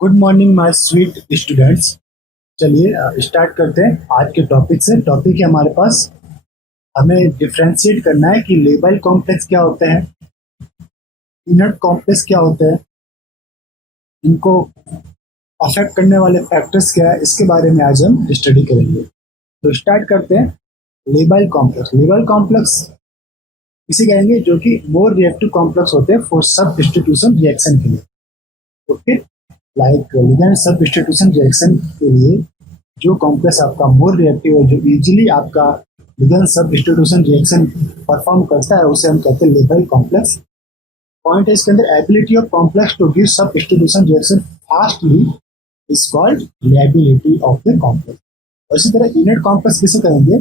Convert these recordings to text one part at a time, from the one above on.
Good morning my sweet students. चलिए start करते हैं आज के टॉपिक से। टॉपिक है हमारे पास, हमें डिफ्रेंशिएट करना है कि लेबल कॉम्प्लेक्स क्या होते हैं, इनर्ट कॉम्प्लेक्स क्या होते हैं, इनको अफेक्ट करने वाले फैक्टर्स क्या है, इसके बारे में आज हम स्टडी करेंगे। तो स्टार्ट करते हैं। लेबल कॉम्प्लेक्स, लेबल कॉम्प्लेक्स इसे कहेंगे जो कि मोर रिएक्टिव कॉम्प्लेक्स होते हैं फॉर सब्स्टिट्यूशन रिएक्शन के लिए। Okay, like ligand substitution reaction के लिए जो कॉम्प्लेक्स आपका मोर रिएक्टिव है, जो इजीली आपका लिगैंड सब्स्टिट्यूशन रिएक्शन परफॉर्म करता है, उसे हम कहते हैं लेबल कॉम्प्लेक्स। पॉइंट है इसके अंदर, ability of complex to give substitution reaction fastly is called reliability of the complex. और इसी तरह इनर्ट कॉम्प्लेक्स किसे कहेंगे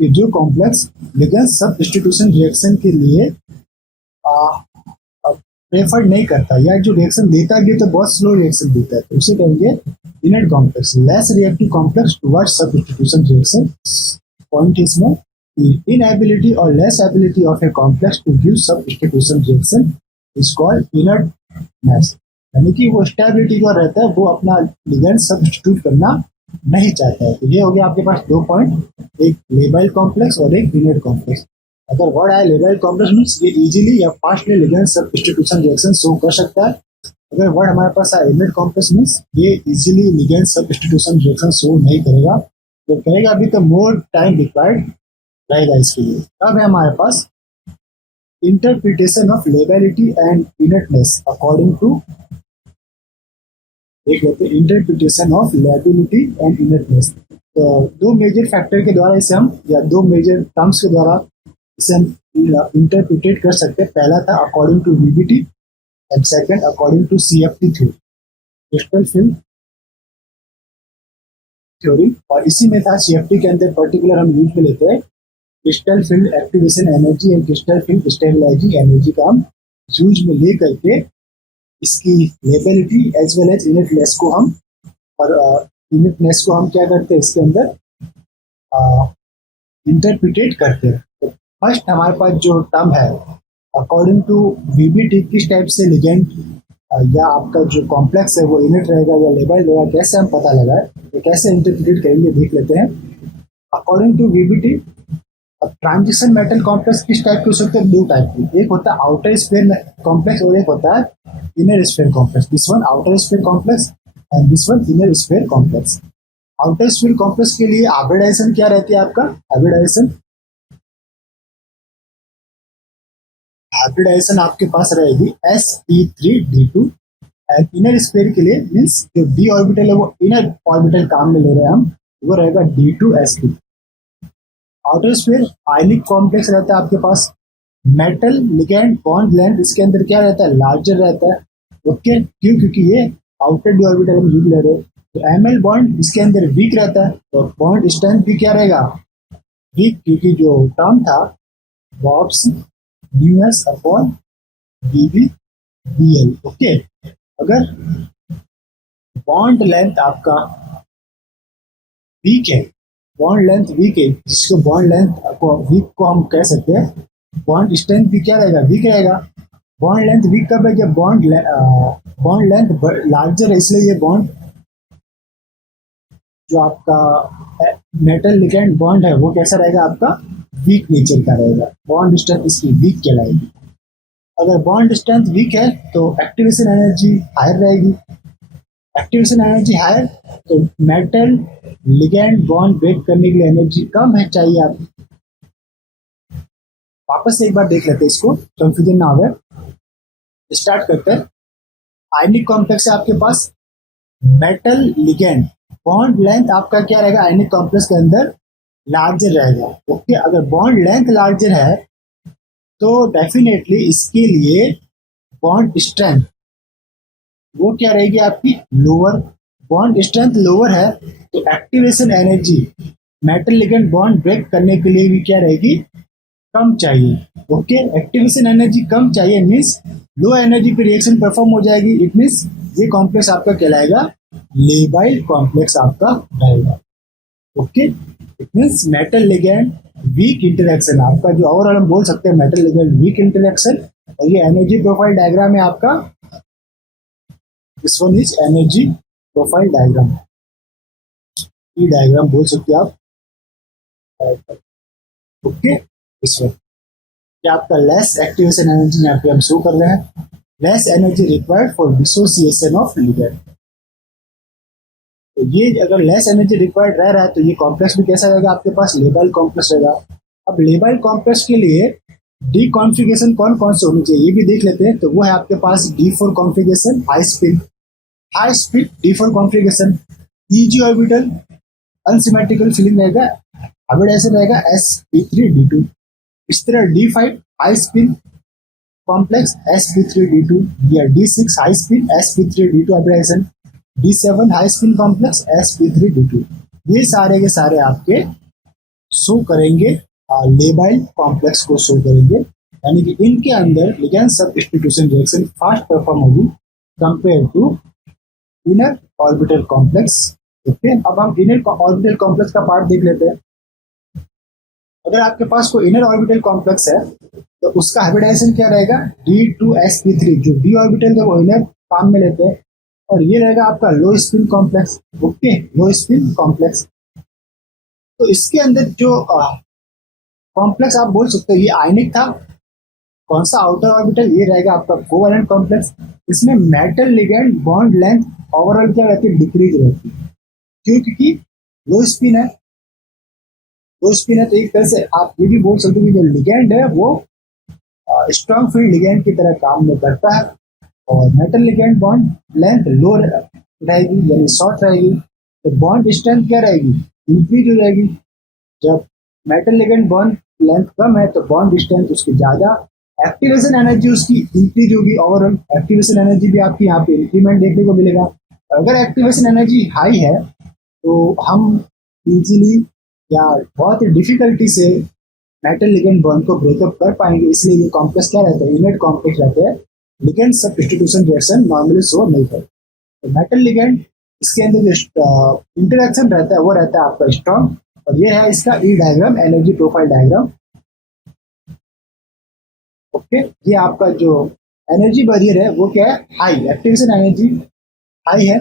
कि जो कॉम्प्लेक्स लिगैंड सब्स्टिट्यूशन रिएक्शन के लिए प्रेफर नहीं करता, या जो रिएक्शन देता भी तो बहुत स्लो रिएक्शन देता है, तो उसे कहेंगे inert complex. Less reactive complex towards substitution reaction. Point इसमें इनएबिलिटी और less ability of a complex to give substitution reaction is called inertness. यानी कि वो स्टेबिलिटी जो रहता है वो अपना लिगैंड सब्स्टिट्यूट करना नहीं चाहता है। तो ये हो गया आपके पास दो पॉइंट, एक लेबल कॉम्प्लेक्स और एक इनर्ट कॉम्प्लेक्स। अगर वर्ड आए लेबल कॉम्प्लेक्स मीन्स ये इजीली या fastly ligand substitution reaction show कर सकता है। अगर वर्ड हमारे पास आए इनर्ट कॉम्प्लेक्स मीन्स ये easily ligand substitution reaction show नहीं करेगा। तो करेगा अभी तो मोर टाइम रिक्वायर्ड रहेगा इसके लिए। अब है हमारे पास interpretation of lability and inertness according to, देख लेते हैं interpretation of lability and inertness. तो दो मेजर फैक्टर के द्वारा इसे हम, या दो मेजर टर्म्स के द्वारा इसे हम इंटरप्रिटेट कर सकते हैं। पहला था according to VBT and second according to CFT theory, crystal film theory. और इसी में था सीएफटी के अंदर पर्टिकुलर हम यूज में लेते हैं crystal film activation energy and crystal film stabilizing energy का हम यूज में ले करके इसकी lability as well as inertness को हम, और इनर्टनेस को हम क्या करते हैं इसके अंदर इंटरप्रिटेट करते हैं। तो फर्स्ट हमारे पास जो टर्म है अकॉर्डिंग टू वीबीटी, किस टाइप से लिगेंड या आपका जो कॉम्प्लेक्स है वो इनर्ट रहेगा या लेबल रहेगा, कैसे हम पता लगाए, तो कैसे इंटरप्रिटेट करेंगे देख लेते हैं। अकॉर्डिंग टू वीबीटी, अब ट्रांजिशन मेटल कॉम्प्लेक्स किस टाइप के हो सकते हैं? दो टाइप के, एक होता है आउटर स्फीयर कॉम्प्लेक्स और एक होता है inner sphere complex. This one outer sphere complex and this one inner sphere complex. Outer sphere complex के लिए हाइब्रिडाइजेशन क्या रहती है आपका? हाइब्रिडाइजेशन आपके पास रहेगी sp3d2। एंड इनर स्फीयर के लिए मीन्स जो डी ऑर्बिटल है वो इनर ऑर्बिटल काम में ले रहे हैं हम, वो रहेगा d2sp। आउटर स्फीयर आयनिक कॉम्प्लेक्स रहता है आपके पास, मेटल लिगैंड बॉन्ड लेंथ इसके अंदर क्या रहता है? लार्जर रहता है। ओके, क्यों? क्योंकि ये आउटर डी ऑर्बिटल हम यूज ले रहे हैं। तो एमएल बॉन्ड इसके अंदर वीक रहता है, तो बॉन्ड स्ट्रेंथ भी क्या रहेगा? वीक, क्योंकि जो टर्म था बॉब्स न्यूएस अपॉन बीबी बीएल। ओके, अगर बॉन्ड लेंथ आपका वीक है, बॉन्ड लेंथ वीक है, जिसको बॉन्ड लेंथ को वीक को हम कह सकते हैं, बॉन्ड स्ट्रेंथ भी क्या रहेगा? वीक रहेगा। बॉन्ड लेंथ वीक कब है? जब बॉन्ड लेंथ लार्जर है, इसलिए ये बॉन्ड जो आपका मेटल लिगैंड बॉन्ड है वो कैसा रहेगा? आपका वीक नेचर का रहेगा। बॉन्ड स्ट्रेंथ इसकी वीक कहलाएगी। अगर बॉन्ड स्ट्रेंथ वीक है तो एक्टिवेशन एनर्जी हायर रहेगी। एक्टिवेशन एनर्जी हायर तो मेटल लिगैंड बॉन्ड ब्रेक करने के लिए एनर्जी कम है चाहिए आप। वापस से एक बार देख लेते हैं इसको, कंफ्यूजन ना हो। स्टार्ट करते हैं। आयनिक कॉम्प्लेक्स है आपके पास, मेटल लिगैंड बॉन्ड लेंथ आपका क्या रहेगा? आयनिक कॉम्प्लेक्स के अंदर लार्जर रहेगा। ओके, अगर बॉन्ड लेंथ लार्जर है तो डेफिनेटली इसके लिए बॉन्ड स्ट्रेंथ वो क्या रहेगी आपकी? लोअर। बॉन्ड स्ट्रेंथ लोअर है तो activation energy metal ligand bond break करने के लिए भी क्या रहेगी? कम चाहिए। ओके, एक्टिवेशन एनर्जी कम चाहिए मीन्स लो एनर्जी पे रिएक्शन परफॉर्म हो जाएगी। इट मीन्स ये कॉम्प्लेक्स आपका कहलाएगा लेबाइल कॉम्प्लेक्स आपका रहेगा। Okay, it means metal ligand weak interaction आपका, जो ओवरऑल हम बोल सकते हैं मेटल लिगैंड वीक इंटरेक्शन। और ये एनर्जी प्रोफाइल डायग्राम है आपका, this one is energy profile diagram, ये डायग्राम बोल सकते हो आप। ओके, दिस वन ये आपका लेस एक्टिवेशन एनर्जी यहाँ पे हम शो कर रहे हैं, less energy required for dissociation of ligand. तो ये अगर लेस एनर्जी रिक्वायर्ड रह रहा है तो ये कॉम्प्लेक्स भी कैसा रहेगा आपके पास, लेबल कॉम्प्लेक्स रहेगा। अब लेबल कॉम्प्लेक्स के लिए डी कॉन्फ़िगरेशन कौन कौन से होनी चाहिए ये भी देख लेते हैं। तो वो है आपके पास D4 configuration, high speed D4 configuration, EG orbital unsymmetrical filling रहेगा, हाइब्रिडाइजेशन रहेगा sp3d2। इस तरह D5 high speed complex sp3d2, या D6 high speed sp3d2 hybridization, D7 high speed complex sp3d2। ये सारे के सारे आपके शो करेंगे लेबाइल कॉम्प्लेक्स को शो करेंगे, यानी कि इनके अंदर ligand substitution reaction fast perform होगी compare to inner orbital complex. Okay, अब हम इनर ऑर्बिटल कॉम्प्लेक्स का पार्ट देख लेते हैं। अगर आपके पास कोई इनर ऑर्बिटल कॉम्प्लेक्स है तो उसका हाइब्रिडाइजेशन क्या रहेगा, D2sp3, जो डी ऑर्बिटल है वो इनर काम में लेते हैं, और ये रहेगा आपका लो स्पिन कॉम्प्लेक्स। ओके, लो स्पिन कॉम्प्लेक्स। तो इसके अंदर जो कॉम्प्लेक्स आप बोल सकते हो ये आयनिक था। कौन सा, आउटर ऑर्बिटल, ये रहेगा आपका कोवैलेंट कॉम्प्लेक्स। इसमें metal ligand bond length overall क्या रहती है, डिक्रीज रहती है। क्यों, क्योंकि लो स्पिन है, लो स्पिन है। तो एक तरह से आप ये भी बोल सकते हो कि जो लिगैंड है वो स्ट्रॉन्ग फील्ड लिगैंड की तरह काम में करता है, और मेटल लिगैंड बॉन्ड लेंथ लो रहेगी यानी शॉर्ट रहेगी, तो बॉन्ड स्ट्रेंथ क्या रहेगी, इंक्रीज हो जाएगी। जब मेटल लिगैंड बॉन्ड लेंथ कम है तो बॉन्ड स्ट्रेंथ उसकी ज्यादा, एक्टिवेशन एनर्जी उसकी इंक्रीज होगी, ओवरऑल एक्टिवेशन एनर्जी भी आपकी यहाँ पे इंक्रीमेंट देखने को मिलेगा। अगर एक्टिवेशन एनर्जी हाई है तो हम इजीली या बहुत ही डिफिकल्टी से मेटल लिगैंड बॉन्ड को ब्रेकअप कर पाएंगे। इसलिए ये कॉम्प्लेक्स क्या रहता है, इनर्ट कॉम्प्लेक्स रहते हैं, ligand substitution reaction normally show नहीं करते। तो मेटल लिगैंड इसके अंदर जो इंटरेक्शन रहता है वो रहता है आपका स्ट्रॉन्ग, और ये है इसका E diagram, energy profile diagram. Okay, ये आपका जो एनर्जी बैरियर है वो क्या है, हाई, एक्टिवेशन एनर्जी हाई है,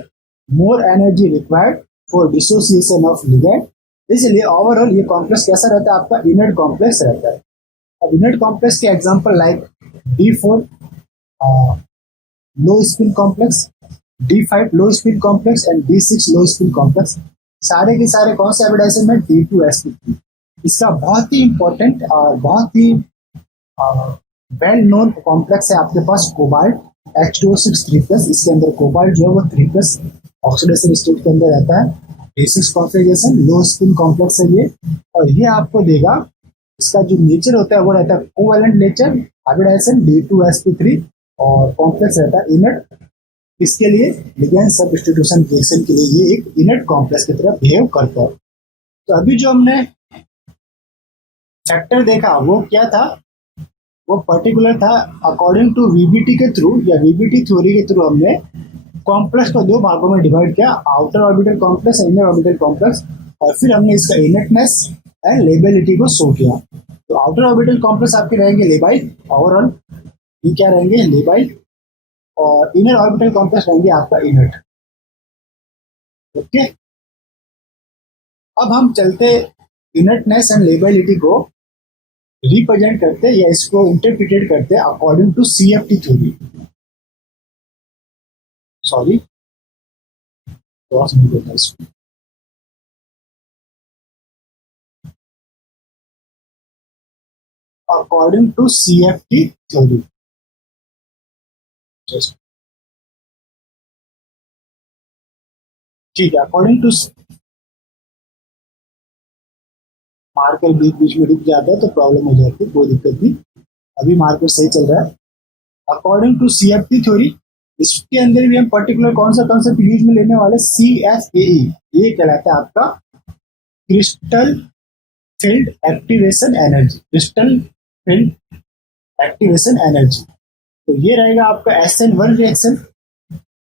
more energy required for dissociation of ligand. इसलिए ओवरऑल ये कॉम्प्लेक्स कैसा रहता है आपका, इनर्ट कॉम्प्लेक्स रहता है। अब इनर्ट कॉम्प्लेक्स के example like D4 low spin complex, D5 low spin complex and D6 low spin complex, सारे के सारे कौन से हाइब्रिडाइजेशन में, D2sp3। इसका बहुत ही इंपॉर्टेंट और बहुत ही वेल नोन कॉम्प्लेक्स है आपके पास कोबाल्ट H2O6 3+। इसके अंदर कोबाल्ट जो है वो 3+ ऑक्सीडेशन स्टेट के अंदर रहता है। D6 कॉन्फ़िगरेशन लो स्पिन कॉम्प्लेक्स है ये, और ये आपको देगा, इसका जो नेचर होता है वो रहता है कोवैलेंट नेचर, हाइब्रिडाइजेशन D2sp3, और कॉम्प्लेक्स रहता है इनर्ट। इसके लिए लिगैंड सब्स्टिट्यूशन रिएक्शन के लिए ये एक इनर्ट कॉम्प्लेक्स की तरह बिहेव करता है। तो अभी जो हमने फैक्टर देखा वो क्या था, वो पर्टिकुलर था अकॉर्डिंग टू वीबीटी के थ्रू, या वीबीटी थ्योरी के थ्रू हमने कॉम्प्लेक्स को दो भागों में डिवाइड किया, outer orbital complex, inner orbital complex, और फिर हमने इसका इनर्टनेस एंड लेबिलिटी को शो किया। तो आउटर ऑर्बिटल कॉम्प्लेक्स आपके रहेंगे लेबाइल, ओवरऑल ये क्या रहेंगे, लेबाइल, और इनर ऑर्बिटल कॉम्प्लेक्स रहेंगे आपका इनर्ट। ओके, अब हम चलते इनर्टनेस एंड लेबिलिटी को रिप्रेजेंट करते या इसको इंटरप्रिटेट करते according to CFT theory. Sorry, cross नहीं करता इसको। अकॉर्डिंग टू CFT थ्योरी, ठीक है, अकॉर्डिंग टू, मार्कर बीच बीच में रुक जाता है तो प्रॉब्लम हो जाती है, कोई दिक्कत नहीं, अभी मार्कर सही चल रहा है। अकॉर्डिंग टू CFT थ्योरी, इसके अंदर भी हम पर्टिकुलर कौन सा कॉन्सेप्ट यूज में लेने वाले, CFAE, ये कहलाता है आपका crystal field activation energy, crystal field activation energy. तो ये रहेगा आपका SN1 रिएक्शन।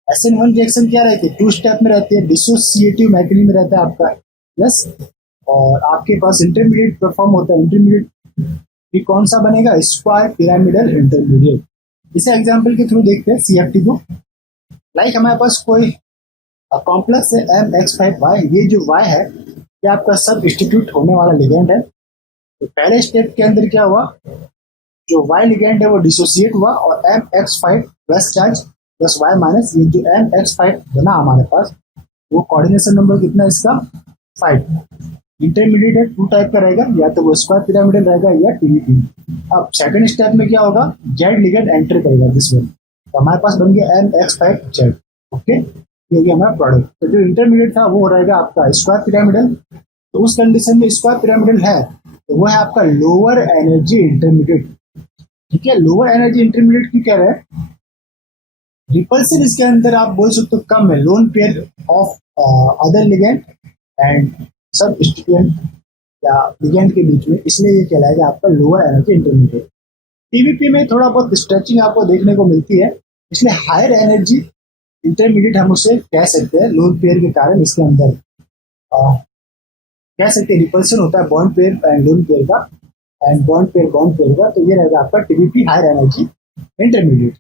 SN1 रिएक्शन क्या रहती है, 2 स्टेप में रहती है, डिसोसिएटिव मैकेनिज्म में रहता है आपका, यस, और आपके पास इंटरमीडिएट परफॉर्म होता है। इंटरमीडिएट भी कौन सा बनेगा, स्क्वायर पिरामिडल इंटरमीडिएट। इसे एग्जांपल के थ्रू देखते हैं CFT को। लाइक हमारे पास कोई कॉम्प्लेक्स है M(x)(5)y, ये जो y है ये आपका सब इंस्टीट्यूट होने वाला लिगेंड है। तो पहले स्टेप के अंदर क्या हुआ, जो y लिगेंड है वो डिसोसिएट हुआ और M(x)(5) plus charge plus y minus, ये जो M(x)(5) बना हमारे पास वो कोऑर्डिनेशन नंबर कितना है इसका 5। इंटरमीडिएट है, टू टाइप का रहेगा, या तो वो स्क्वायर पिरामिडल रहेगा या टीवीपी। अब सेकंड स्टेप में क्या होगा, जेड लिगेंड एंटर करेगा दिस वन, तो हमारे पास बन गया M(x)(5)Z। ओके, ये हो गया हमारा प्रोडक्ट। तो जो इंटरमीडिएट था वो रहेगा आपका स्क्वायर पिरामिडल। तो उस कंडीशन में स्क्वायर पिरामिडल है तो वो है आपका लोअर एनर्जी इंटरमीडिएट। ठीक है, लोअर एनर्जी इंटरमीडिएट की कह रहे हैं, रिपल्सन इसके अंदर आप बोल सकते हो कम है, lone pair of other ligand and सब इंस्टीट्यूएंट या लिगेंड के बीच में, इसलिए ये कहलाएगा आपका लोअर एनर्जी इंटरमीडिएट। टीवीपी में थोड़ा बहुत स्ट्रेचिंग आपको देखने को मिलती है, इसलिए हायर एनर्जी इंटरमीडिएट हम उसे कह सकते हैं, लोन पेयर के कारण इसके अंदर कह सकते हैं रिपल्सन होता है bond pair and lone pair का, एंड बॉन्ड पेयर का, तो ये रहेगा आपका टीवीपी हायर एनर्जी इंटरमीडिएट।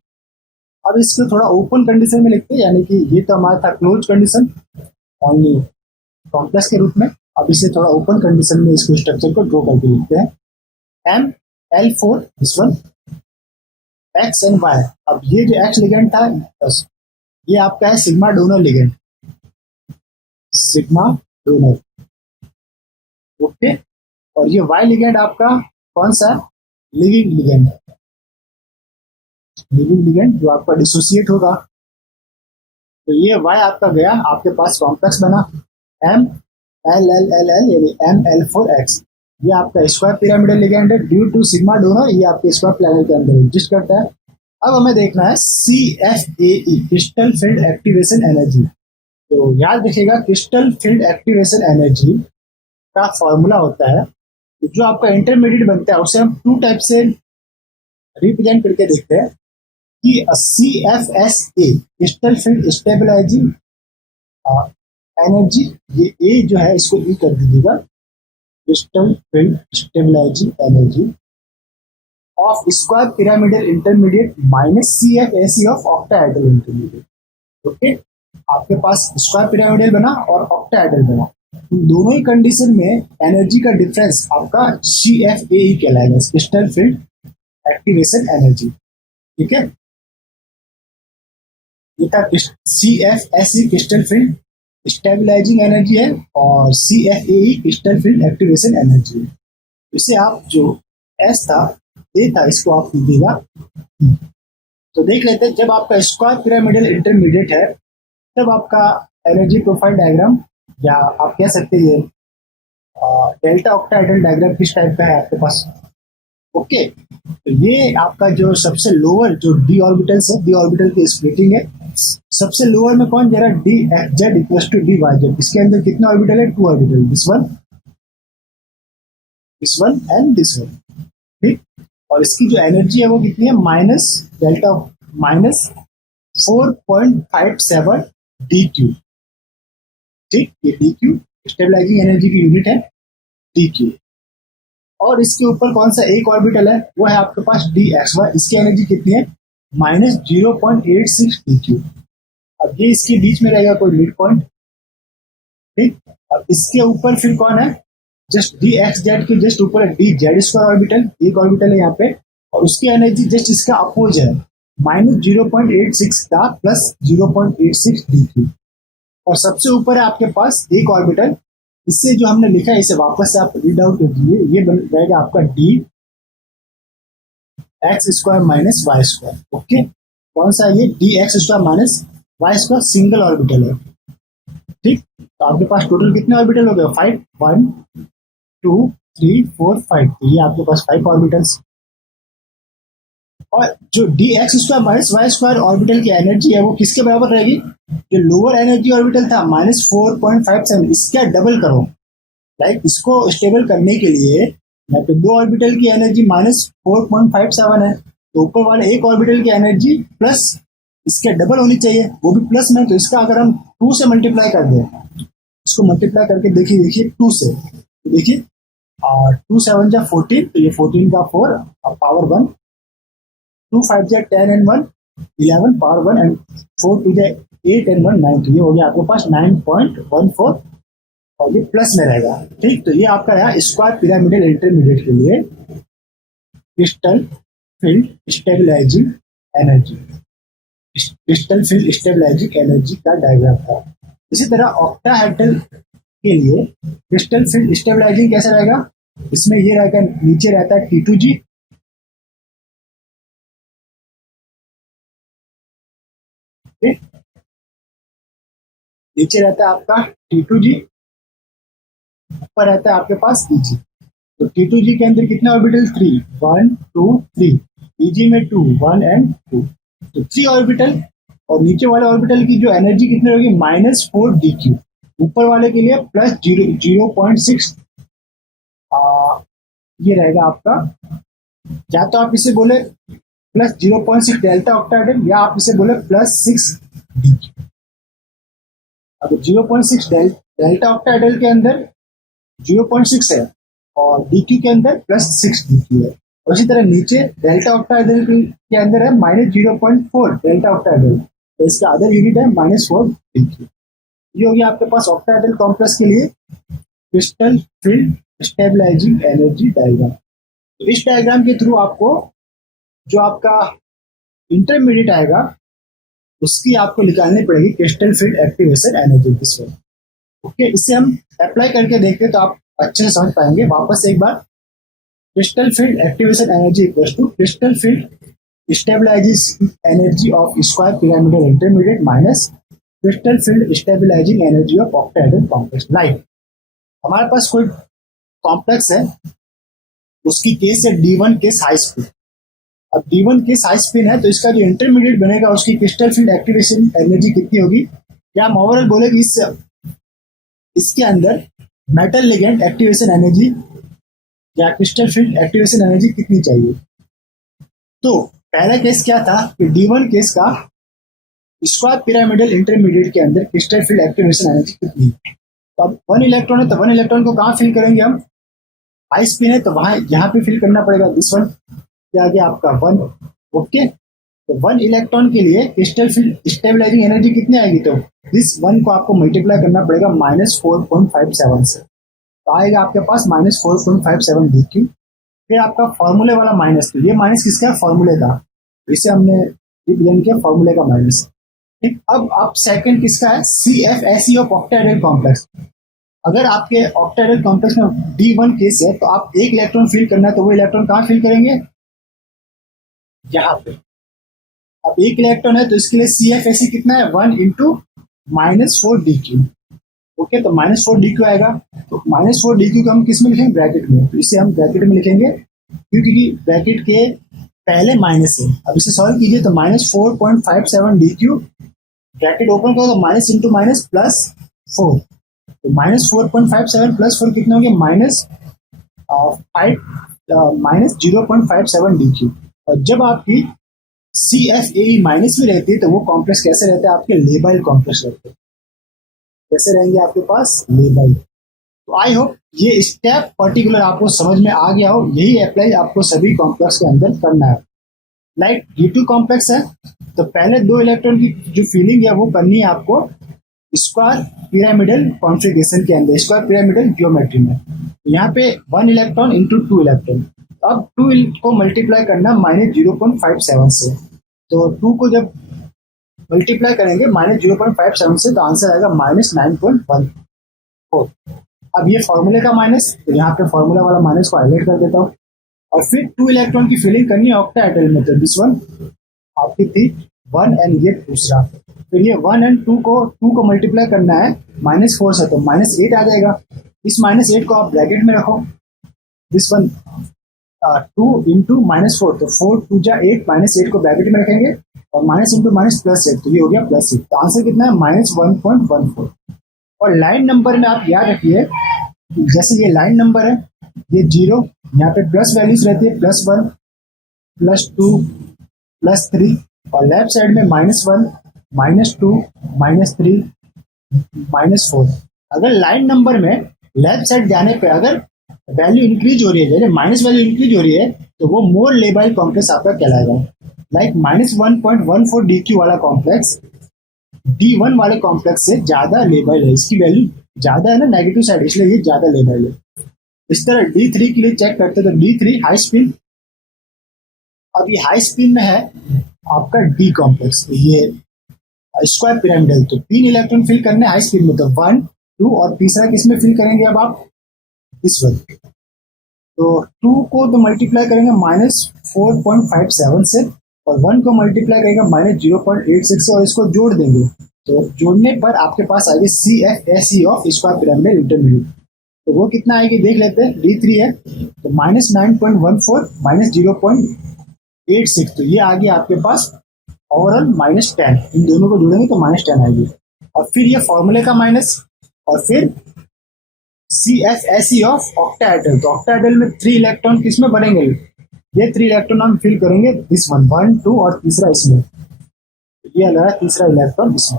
अब इसको थोड़ा ओपन कंडीशन में लिखते हैं, यानी कि ये तो हमारा था क्लोज कंडीशन ओनली कॉम्प्लेक्स के रूप में। अब इसे थोड़ा ओपन कंडीशन में इसको स्ट्रक्चर को ड्रॉ करके लिखते हैं। ML4 this one, X and Y। अब ये जो X लिगेंड था ये आपका है sigma donor ligand, sigma donor. Okay, और ये Y लिगेंड आपका कौन सा, लिविंग लिगेंड, लिविंग लिगेंड जो आपका डिसोसिएट होगा। तो ये Y आपका गया, आपके पास कॉम्प्लेक्स बना MLLLL यानी ML4X। ये आपका स्क्वायर पिरामिडल लिगेंड है ड्यू टू सिग्मा डोनर, ये आपके स्क्वायर पिरामिड के अंदर एग्जिस्ट करता है। अब हमें देखना है CFAE, crystal field activation energy. तो याद रखिएगा क्रिस्टल फील्ड एक्टिवेशन एनर्जी का फॉर्मूला होता है, जो आपका इंटरमीडिएट बनता है उसे हम टू टाइप से रिप्रेजेंट करके देखते हैं कि CFSA crystal field stabilising energy, ये ए जो है इसको ई कर दीजिएगा, crystal field stabilising energy of square pyramidal intermediate minus CFSE of octahedral intermediate. Okay, आपके पास स्क्वायर पिरामिडल बना और ऑक्टाहेड्रल बना, इन दोनों ही कंडीशन में एनर्जी का डिफरेंस आपका CFAE कहलाएगा, क्रिस्टल फील्ड एक्टिवेशन एनर्जी। ठीक है, ये था CFSE crystal field stabilising energy है और CFAE crystal field activation energy है। इसे आप जो S था A था इसको आप लीजिएगा। तो देख लेते हैं, जब आपका स्क्वायर पिरामिडल इंटरमीडिएट है तब आपका एनर्जी प्रोफाइल डायग्राम, या आप कह सकते हैं डेल्टा ऑक्टाहेड्रल डायग्राम किस टाइप का है आपके पास। ओके, तो ये आपका जो सबसे लोअर जो डी ऑर्बिटल्स है, डी ऑर्बिटल की स्प्लिटिंग है। सबसे लोअर में कौन जा रहा है, DFZ इक्वल्स टू DYZ। इसके अंदर कितने ऑर्बिटल है, 2 orbital, this one and this one. ठीक, और इसकी जो एनर्जी है वो कितनी है, माइनस डेल्टा माइनस 4.57 DQ। ठीक, ये DQ स्टेबलाइजिंग एनर्जी की यूनिट है, DQ। और इसके ऊपर कौन सा एक ऑर्बिटल है, वो है आपके पास DXY, इसकी एनर्जी कितनी है, माइनस 0.86 DQ। अब ये इसके बीच में रहेगा कोई मिड पॉइंट। ठीक, अब इसके ऊपर फिर कौन है, जस्ट DXZ के जस्ट ऊपर है DZ2 ऑर्बिटल, एक ऑर्बिटल है यहाँ पे, और उसकी एनर्जी जस्ट इसका अपोज है, माइनस 0.86 का प्लस 0.86 DQ। और सबसे ऊपर है आपके पास एक ऑर्बिटल, इससे जो हमने लिखा है इसे वापस से आप रीड आउट कर दीजिए, ये बन रहेगा आपका DX² माइनस Y²। ओके, कौन सा ये DX² minus Y² single orbital है। ठीक, तो आपके पास टोटल कितने ऑर्बिटल हो गए, 5, 1 2 3 4 5, तो ये आपके पास 5 ऑर्बिटल्स। और जो DX² माइनस Y² ऑर्बिटल की एनर्जी है वो किसके बराबर रहेगी, जो लोअर एनर्जी ऑर्बिटल था माइनस 4.57, इसका डबल करो। लाइक इसको स्टेबल करने के लिए यहाँ पे 2 ऑर्बिटल की एनर्जी माइनस 4.57 है, तो ऊपर वाले एक ऑर्बिटल की एनर्जी प्लस इसके डबल होनी चाहिए, वो भी प्लस में। तो इसका अगर हम 2 से मल्टीप्लाई कर दें, इसको मल्टीप्लाई करके देखिए 2 से, तो देखिए 2 7 जा 14, तो ये 14 का 4 पावर 1, 2 5 जा 10 and 1 11 power 1 and 4 to the 8 and 1 9, तो ये हो गया आपके पास 9.14 और ये प्लस में रहेगा। ठीक, तो ये आपका रहा स्क्वायर पिरामिडल इंटरमीडिएट के लिए crystal field stabilising energy, crystal field stabilising energy का डायग्राम था। इसी तरह ऑक्टाहेड्रल के लिए क्रिस्टल फील्ड स्टेबलाइजिंग कैसा रहेगा, इसमें ये रहेगा, नीचे रहता है T2G, नीचे रहता है आपका T2G, ऊपर रहता है आपके पास Eg। तो T2G के अंदर कितने ऑर्बिटल, 3, 1 2 3, Eg में 2, 1 एंड 2, तो 3 ऑर्बिटल। और नीचे वाले ऑर्बिटल की जो एनर्जी कितनी होगी, -4dq, ऊपर वाले के लिए प्लस 0.6, ये रहेगा आपका, या तो आप इसे बोले प्लस 0.6 डेल्टा ऑक्टाहेड्रल, या आप इसे बोले +6dq। अब 0.6 डेल्टा ऑक्टाहेड्रल के अंदर 0.6 है और डीक्यू के अंदर +6 डीक्यू है। और इसी तरह नीचे डेल्टा ऑक्टाहेड्रल के अंदर है -0.4 डेल्टा ऑक्टाहेड्रल, तो इसका अदर यूनिट है -4 डीक्यू। ये हो गया आपके पास ऑक्टाहेड्रल कॉम्प्लेक्स के लिए crystal field stabilising energy diagram. तो इस डायग्राम के थ्रू आपको जो आपका इंटरमीडिएट आएगा उसकी आपको निकालनी पड़ेगी crystal field activation energy this way. Okay, इसे हम अप्लाई करके देखते हैं तो आप अच्छे से समझ पाएंगे। वापस एक बार, crystal field activation energy equals to crystal field stabilising energy of square pyramidal intermediate minus crystal field stabilising energy of octahedral complex. Like हमारे पास कोई कॉम्प्लेक्स है, उसकी केस है D1 केस हाई स्पीड। अब D1 केस हाई स्पीड है तो इसका जो इंटरमीडिएट बनेगा उसकी क्रिस्टल फील्ड एक्टिवेशन एनर्जी कितनी होगी, या हम ओवरऑल बोले कि इसके अंदर मेटल लिगेंड एक्टिवेशन एनर्जी या क्रिस्टल फील्ड एक्टिवेशन एनर्जी कितनी चाहिए। तो पहला केस क्या था कि D1 केस का स्क्वायर पिरामिडल इंटरमीडिएट के अंदर क्रिस्टल फील्ड एक्टिवेशन एनर्जी कितनी है। तो अब 1 इलेक्ट्रॉन है तो 1 इलेक्ट्रॉन को कहाँ फिल करेंगे हम, हाई स्पिन है तो वहां यहाँ पे फिल करना पड़ेगा, दिस वन, क्या आ गया आपका 1। ओके, तो 1 इलेक्ट्रॉन के लिए क्रिस्टल फील्ड स्टेबलाइजिंग एनर्जी कितनी आएगी, तो दिस 1 को आपको मल्टीप्लाई करना पड़ेगा -4.57 से, तो आएगा आपके पास -4.57 dq। फिर आपका फॉर्मूले वाला माइनस, तो ये माइनस किसका है, फॉर्मूले का, तो इसे हमने रिप्रेजेंट किया फॉर्मूले का माइनस। ठीक, अब आप सेकंड किसका है, CFSE ऑफ ऑक्टाहेड्रल कॉम्प्लेक्स। अगर आपके ऑक्टाहेड्रल कॉम्प्लेक्स में D1 केस है तो आप एक इलेक्ट्रॉन फिल करना है, तो वो इलेक्ट्रॉन कहाँ फिल करेंगे, यहाँ पे। अब एक इलेक्ट्रॉन है तो इसके लिए CFSE कितना है, 1 इंटू -4dq। ओके, तो -4dq आएगा, तो -4dq को हम किस में लिखेंगे, ब्रैकेट में, तो इसे हम ब्रैकेट में लिखेंगे क्योंकि ब्रैकेट के पहले माइनस है। अब इसे सॉल्व कीजिए तो -4.57 dq, ब्रैकेट ओपन करो तो माइनस इंटू माइनस +4, तो -4.57 +4 कितना हो गया, -0.57 dq। और जब आपकी CFAE माइनस में रहती है तो वो कॉम्प्लेक्स कैसे रहते हैं, आपके लेबाइल कॉम्प्लेक्स रहते हैं। कैसे रहेंगे आपके पास, लेबाइल। तो आई होप ये स्टेप पर्टिकुलर आपको समझ में आ गया हो, यही अप्लाई आपको सभी कॉम्प्लेक्स के अंदर करना है। लाइक D2 कॉम्प्लेक्स है तो पहले 2 इलेक्ट्रॉन की जो फीलिंग है वो करनी है आपको स्क्वायर पिरामिडल कॉन्फ़िगरेशन के अंदर, स्क्वायर पिरामिडल ज्योमेट्री में। यहाँ पे 1 इलेक्ट्रॉन इंटू 2 इलेक्ट्रॉन, अब 2 को मल्टीप्लाई करना -0.57 से, तो 2 को जब मल्टीप्लाई करेंगे -0.57 से तो आंसर आएगा -9.14। अब ये फॉर्मूले का माइनस, तो यहाँ पे फॉर्मूला वाला माइनस को हाईलाइट कर देता हूँ। और फिर 2 इलेक्ट्रॉन की फिलिंग करनी है ऑक्टाहेड्रल में, तो दिस वन आपकी थी 1 एंड ये दूसरा। फिर ये 1 एंड 2 को मल्टीप्लाई करना है -4 से, तो -8 आ जाएगा। इस -8 को आप ब्रैकेट में रखो, दिस वन 2 इंटू -4, तो 4 2 जा 8, -8 को ब्रैकेट में रखेंगे और माइनस इंटू माइनस +8, तो ये हो गया +8। तो आंसर कितना है, -1.14। और लाइन नंबर में आप याद रखिए, जैसे ये लाइन नंबर है, ये 0, यहाँ पे प्लस वैल्यूज रहती है, +1 +2 +3, और लेफ्ट साइड में -1 -2 -3 -4। अगर लाइन नंबर में लेफ्ट साइड जाने पे अगर वैल्यू इंक्रीज हो रही है, जैसे माइनस वैल्यू इंक्रीज हो रही है, तो वो मोर लेबाइल कॉम्प्लेक्स आपका कहलाएगा। लाइक -1.14 डी क्यू वाला कॉम्प्लेक्स D1 वाले कॉम्प्लेक्स से ज्यादा लेबल है, इसकी वैल्यू ज्यादा है ना नेगेटिव साइड, इसलिए ये ज्यादा लेबल है। इस तरह D3 के लिए चेक करते तो D3 हाई स्पिन, अब ये हाई स्पिन में है आपका डी कॉम्प्लेक्स, ये स्क्वायर पिरामिडल, तो 3 इलेक्ट्रॉन फिल करने हाई स्पिन में, तो 1 2 और तीसरा किसमें फिल करेंगे अब आप, इस वन। तो 2 को तो मल्टीप्लाई करेंगे -4.57 से, और 1 को मल्टीप्लाई करेंगे -0.86 से, और इसको जोड़ देंगे, तो जोड़ने पर आपके पास आएगी CFSE of square pyramidal intermediate. तो वो कितना आएगी देख लेते हैं, D3 है तो -9.14 -0.86, तो ये आ गया आपके पास ओवरऑल -10, इन दोनों को जोड़ेंगे तो -10 आएगी, और फिर ये फॉर्मूले का माइनस, और फिर CFSE ऑफ ऑक्टाएटल, तो ऑक्टाएटल में 3 इलेक्ट्रॉन किसमें बनेंगे, ये 3 इलेक्ट्रॉन हम फिल करेंगे दिस वन, 1 2 और तीसरा इसमें, ये लगा तीसरा इलेक्ट्रॉन इसमें,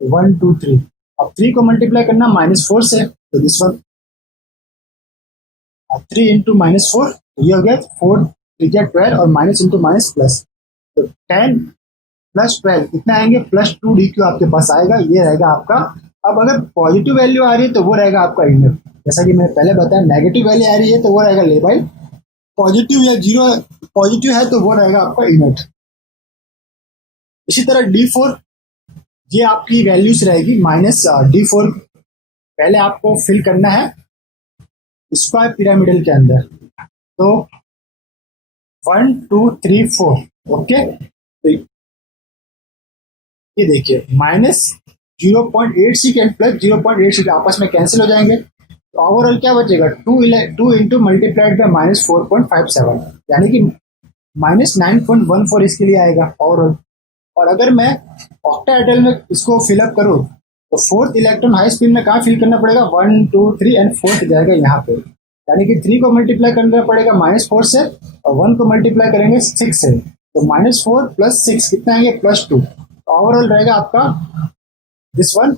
1 2 3, अब 3 को मल्टीप्लाई करना -4 से, तो दिस वन 3 इंटू -4, तो ये हो गया 4 3 12, और माइनस इंटू माइनस प्लस, तो 10 प्लस 12 कितना आएंगे, +2 DQ आपके पास आएगा, ये रहेगा आपका। अब अगर पॉजिटिव वैल्यू आ रही है तो वो रहेगा आपका इनर, जैसा कि मैंने पहले बताया, नेगेटिव वैल्यू आ रही है तो वो रहेगा लेबाइल, पॉजिटिव या जीरो पॉजिटिव है तो वो रहेगा आपका इनट। इसी तरह D4, ये आपकी वैल्यूज रहेगी -D4, पहले आपको फिल करना है स्क्वायर पिरामिडल के अंदर, तो 1 2 3 4, ओके, तो ये देखिए -0.86 एंड +0.86 आपस में कैंसिल हो जाएंगे, तो ओवरऑल क्या बचेगा, 2 इंटू मल्टीप्लाइड बाय -4.57, यानी कि -9.14 इसके लिए आएगा ओवरऑल। और अगर मैं ऑक्टाएटल में इसको फिलअप करूँ तो 4th इलेक्ट्रॉन हाई स्पिन में कहाँ फिल करना पड़ेगा, 1 2 3 एंड 4th जाएगा यहाँ पे, यानी कि 3 को मल्टीप्लाई करना पड़ेगा -4 से, और 1 को मल्टीप्लाई करेंगे 6 से, तो -4 + 6 कितना आएंगे, +2, ओवरऑल रहेगा आपका this one,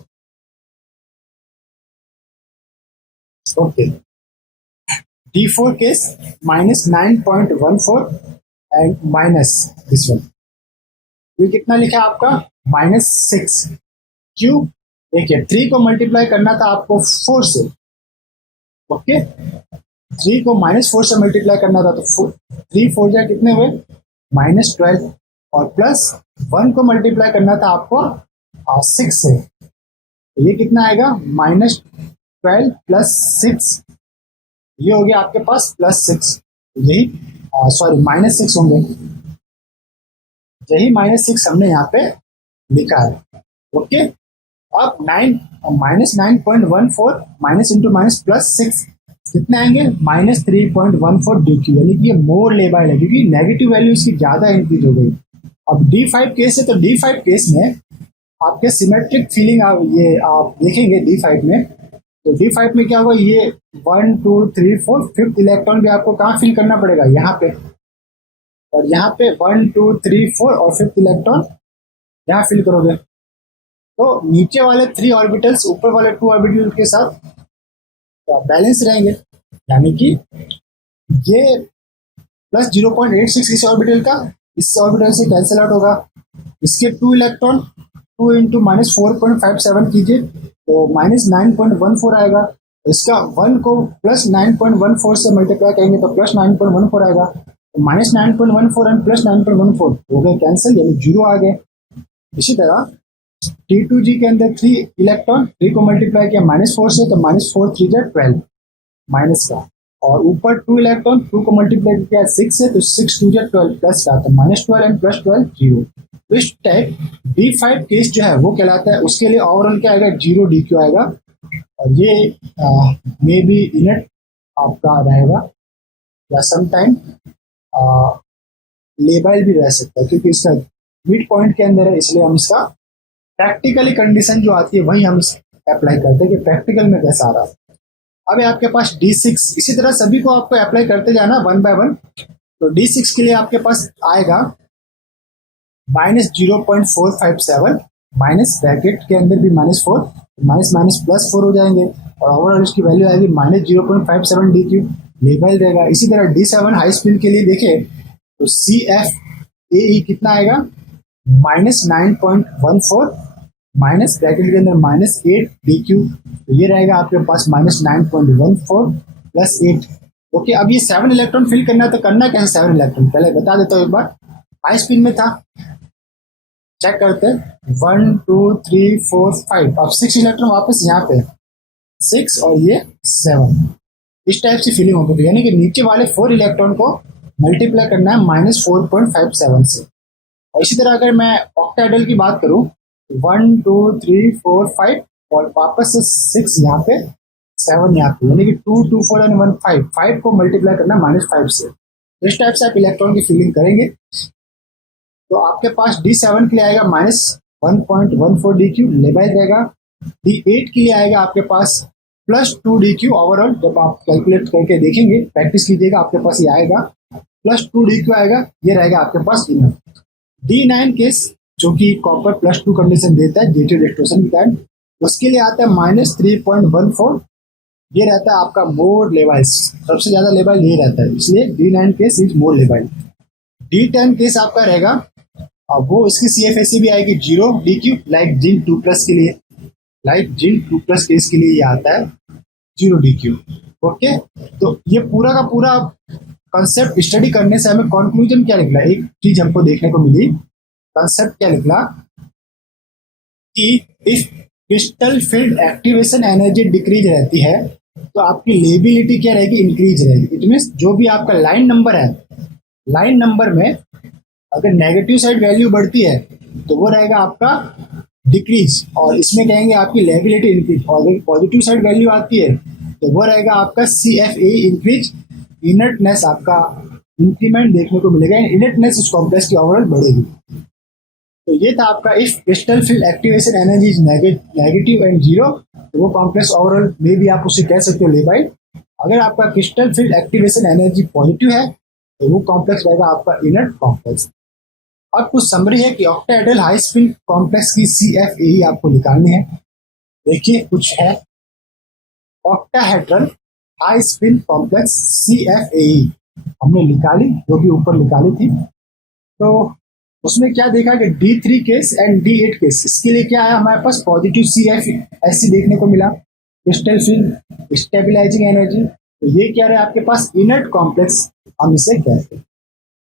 okay. D4 case -9.14 and minus this one, ये कितना लिखा आपका -6, क्यों, देखिए 3 को मल्टीप्लाई करना था आपको 4 से, ओके, 3 को -4 से मल्टीप्लाई करना था, तो 3 4 जा कितने हुए -12, और प्लस 1 को मल्टीप्लाई करना था आपको 6 से, तो ये कितना आएगा -12 + 6, ये हो गया आपके पास +6, यही सॉरी -6 होंगे, यही -6 हमने यहाँ पे लिखा है, ओके। अब 9.14 माइनस इंटू माइनस +6 कितने आएंगे, -3.14 DQ, यानी कि ये मोर लेबाइल है क्योंकि नेगेटिव वैल्यू इसकी ज्यादा इंक्रीज हो गई। अब D5 केस है, तो D5 केस में आपके सिमेट्रिक फीलिंग ये आप देखेंगे D5 में, तो D5 में क्या होगा, ये 1 2 3 4 5th इलेक्ट्रॉन भी आपको कहाँ फिल करना पड़ेगा, यहाँ पे, और यहाँ पे 1 2 3 4 और 5th इलेक्ट्रॉन यहाँ फिल करोगे, तो नीचे वाले 3 ऑर्बिटल्स ऊपर वाले 2 ऑर्बिटल के साथ बैलेंस रहेंगे, यानी कि ये +0.86 इस ऑर्बिटल का इस ऑर्बिटल से कैंसिल आउट होगा, इसके 2 इलेक्ट्रॉन 2 इंटू -4.57 कीजिए तो -9.14 आएगा, इसका 1 को +9.14 से मल्टीप्लाई करेंगे तो +9.14 आएगा, तो -9.14 एंड +9.14 हो गए कैंसिल, यानी 0 आ गए। इसी तरह T2G के अंदर 3 इलेक्ट्रॉन, 3 को मल्टीप्लाई किया -4 से, तो -4 3 12 माइनस का, और ऊपर 2 इलेक्ट्रॉन 2 को मल्टीप्लाई किया 6 से, तो 6 2 12 प्लस का, तो -12 एंड +12 0। तो इस टाइप D5 केस जो है वो कहलाता है, उसके लिए ओवरऑल क्या आएगा, 0 DQ आएगा, और ये मे बी इनट आपका रहेगा, या समटाइम लेबाइल भी रह सकता है क्योंकि इसका मिड पॉइंट के अंदर है, इसलिए हम इसका प्रैक्टिकली कंडीशन जो आती है वही हम अप्लाई करते हैं कि प्रैक्टिकल में कैसा आ रहा है। अब आपके पास D6, इसी तरह सभी को आपको अप्लाई करते जाना 1 by 1। तो D6 के लिए आपके पास आएगा -0.457 माइनस ब्रैकेट के अंदर भी -4, माइनस माइनस +4 हो जाएंगे, और ओवरऑल इसकी वैल्यू आएगी -0.57 DQ, लेबल रहेगा। इसी तरह D7 हाई स्पिन के लिए देखें तो CF ए ई कितना आएगा, -9.14 माइनस ब्रैकेट के अंदर -8 dq, तो ये रहेगा आपके पास -9.14 प्लस 8। ओके, अब ये 7 इलेक्ट्रॉन फिल करना है, तो करना कैसे 7 इलेक्ट्रॉन, पहले बता देता हूँ एक बार। हाई स्पिन में था, चेक करते हैं 1 2 3 4 5, अब 6 इलेक्ट्रॉन वापस यहाँ पे 6 और ये 7, इस टाइप से फिलिंग होगी, यानी कि नीचे वाले 4 इलेक्ट्रॉन को मल्टीप्लाई करना है -4.57 से। और इसी तरह अगर मैं ऑक्टाहेड्रल की बात करूं, 1 2 3 4 5 और वापस से 6 यहाँ पे 7 यहाँ पे, यानी कि 2 2 4 एंड 1 5 को मल्टीप्लाई करना -5 से। तो इस टाइप से आप इलेक्ट्रॉन की फिलिंग करेंगे, तो आपके पास D7 के लिए आएगा -1.14 DQ लेबाइल रहेगा। D8 के लिए आएगा आपके पास +2 DQ ओवरऑल, जब आप कैलकुलेट करके देखेंगे, प्रैक्टिस कीजिएगा, आपके पास ये आएगा +2 DQ आएगा, ये रहेगा आपके पास इनर। D9 केस जो कि कॉपर +2 कंडीशन देता है डेटिव डिस्टोर्शन के कारण, उसके लिए आता है -3.14, ये रहता है आपका मोर लेबाइल, सबसे ज्यादा लेबाइल ये रहता है, इसलिए D9 case is more labile. D10 case आपका रहेगा, अब वो इसकी CFAC भी आएगी 0 DQ, लाइक जिंक 2+ के लिए, लाइक जिंक 2+ केस के लिए ये आता है 0 DQ। ओके, तो ये पूरा का पूरा कंसेप्ट स्टडी करने से हमें कंक्लूजन क्या निकला, एक चीज हमको देखने को मिली, कंसेप्ट क्या निकला कि if crystal field activation energy decrease रहती है तो आपकी लेबिलिटी क्या रहेगी, इंक्रीज रहेगी। इट मीन्स जो भी आपका लाइन नंबर है, लाइन नंबर में अगर नेगेटिव साइड वैल्यू बढ़ती है तो वो रहेगा आपका डिक्रीज, और इसमें कहेंगे आपकी लेबिलिटी इंक्रीज, और अगर पॉजिटिव साइड वैल्यू आती है तो वो रहेगा आपका CFAE इंक्रीज, इनर्टनेस आपका इंक्रीमेंट देखने को मिलेगा, इनर्टनेस उस कॉम्प्लेक्स की ओवरऑल बढ़ेगी। तो ये था आपका if crystal field activation energy is negative and 0, तो वो कॉम्प्लेक्स ओवरऑल में भी आप उसे कह सकते हो लेबाइल। अगर आपका crystal field activation energy positive है तो वो कॉम्प्लेक्स रहेगा आपका इनर्ट कॉम्प्लेक्स। अब कुछ समरी है कि ऑक्टाहेड्रल हाई स्पिन कॉम्प्लेक्स की CFAE आपको निकालनी है। देखिए कुछ है, octahedral high spin complex CFAE हमने निकाली, जो भी ऊपर निकाली थी, तो उसमें क्या देखा कि D3 case and D8 case, इसके लिए क्या आया हमारे पास, पॉजिटिव CFAC देखने को मिला, क्रिस्टल फील्ड स्टेबलाइजिंग एनर्जी, तो ये क्या रहा आपके पास इनर्ट कॉम्प्लेक्स, हम इसे कहते हैं।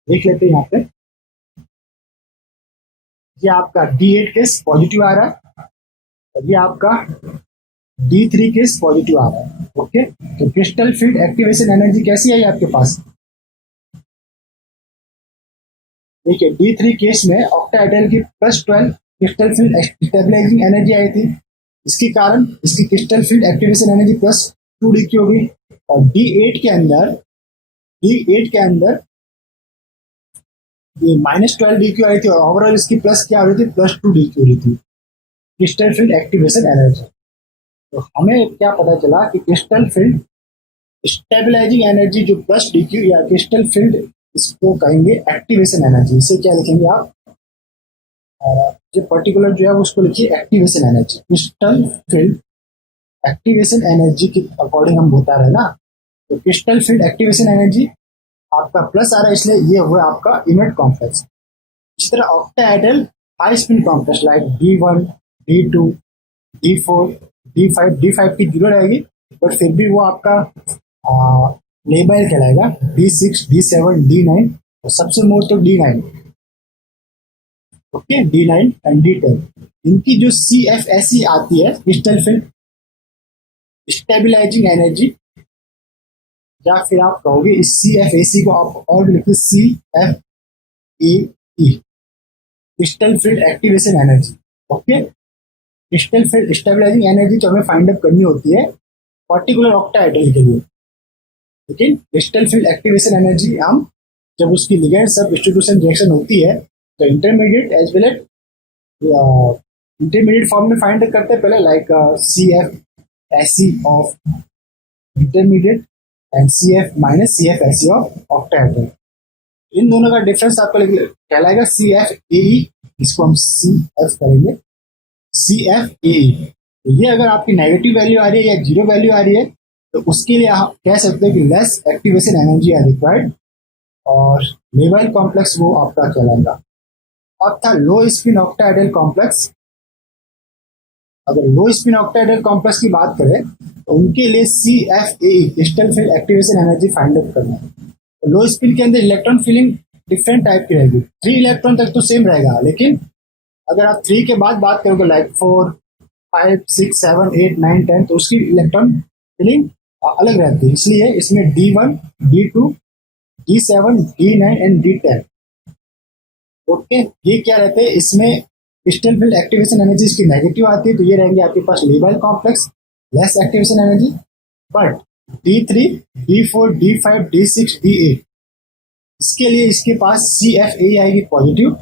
देख लेते हैं यहाँ पे, ये आपका D8 केस पॉजिटिव आ रहा है और ये आपका D3 केस पॉजिटिव आ रहा है। ओके, तो क्रिस्टल फील्ड एक्टिवेशन एनर्जी कैसी आई आपके पास, देखिए D3 केस में ऑक्टाहेड्रल की +12 क्रिस्टल फील्ड स्टेबलाइजिंग एनर्जी आई थी, इसके कारण इसकी crystal field activation energy +2 DQ होगी, और D8 के अंदर ये -12 DQ आई थी, और ओवरऑल इसकी प्लस क्या हो रही थी, +2 DQ हो रही थी क्रिस्टल फील्ड एक्टिवेशन एनर्जी। तो हमें क्या पता चला कि क्रिस्टल फील्ड स्टेबलाइजिंग एनर्जी जो +DQ या क्रिस्टल फील्ड, इसको कहेंगे एक्टिवेशन एनर्जी। इसे क्या लिखेंगे आप, जो पर्टिकुलर जो है उसको लिखिए activation energy. Crystal field activation energy के अकॉर्डिंग हम बता रहे हैं ना, तो क्रिस्टल फील्ड एक्टिवेशन एनर्जी आपका प्लस आ रहा है, इसलिए ये हुआ आपका इनर्ट कॉम्प्लेक्स। इसी तरह octahedral high spin complex like D1 D2 D4 D5 की 0 रहेगी, बट फिर भी वो आपका लेबाइल कहलाएगा, D6 D7 D9, और सबसे मोर तो D9। Okay, D9 and D10, इनकी जो CFAC आती है क्रिस्टल फील्ड स्टेबलाइजिंग एनर्जी, या फिर आप कहोगे इस CFAC को आप और भी लिखिए CFAE, crystal field activation energy. Okay, crystal field stabilising energy तो हमें फाइंड अप करनी होती है पर्टिकुलर ऑक्टाहेड्रल के लिए, लेकिन क्रिस्टल फील्ड एक्टिवेशन एनर्जी हम जब उसकी लिगेंड सब्स्टिट्यूशन रिएक्शन होती है तो intermediate as well as intermediate form में फाइंड करते हैं पहले, like CFAC of intermediate and CF- of octahedral. इन दोनों का डिफरेंस आपको कहलाएगा CFAE, इसको हम CF करेंगे CFAE। तो ये अगर आपकी नेगेटिव वैल्यू आ रही है या 0 वैल्यू आ रही है तो उसके लिए आप कह सकते हो कि less activation energy are required, और लेबाइल कॉम्प्लेक्स वो आपका कहलाएगा। अब था लो स्पिन ऑक्टाहेड्रल कॉम्प्लेक्स। अगर लो स्पिन ऑक्टाहेड्रल कॉम्प्लेक्स की बात करें तो उनके लिए CFAE crystal field activation energy find out करना है। तो लो स्पिन के अंदर इलेक्ट्रॉन फीलिंग डिफरेंट टाइप की रहेगी। 3 इलेक्ट्रॉन तक तो सेम रहेगा, लेकिन अगर आप 3 के बाद बात करोगे लाइक 4, 5, 6, 7, 8, 9, 10 तो उसकी इलेक्ट्रॉन फीलिंग अलग रहती है। इसलिए इसमें D1, D2, D7, D9 and D10। Okay, ये क्या रहते हैं, इसमें क्रिस्टल फील्ड एक्टिवेशन एनर्जी इसकी नेगेटिव आती है, तो ये रहेंगे आपके पास labile complex, less activation energy. But D3, D4, D5, D6, D8 इसके लिए इसके पास CFA आएगी पॉजिटिव,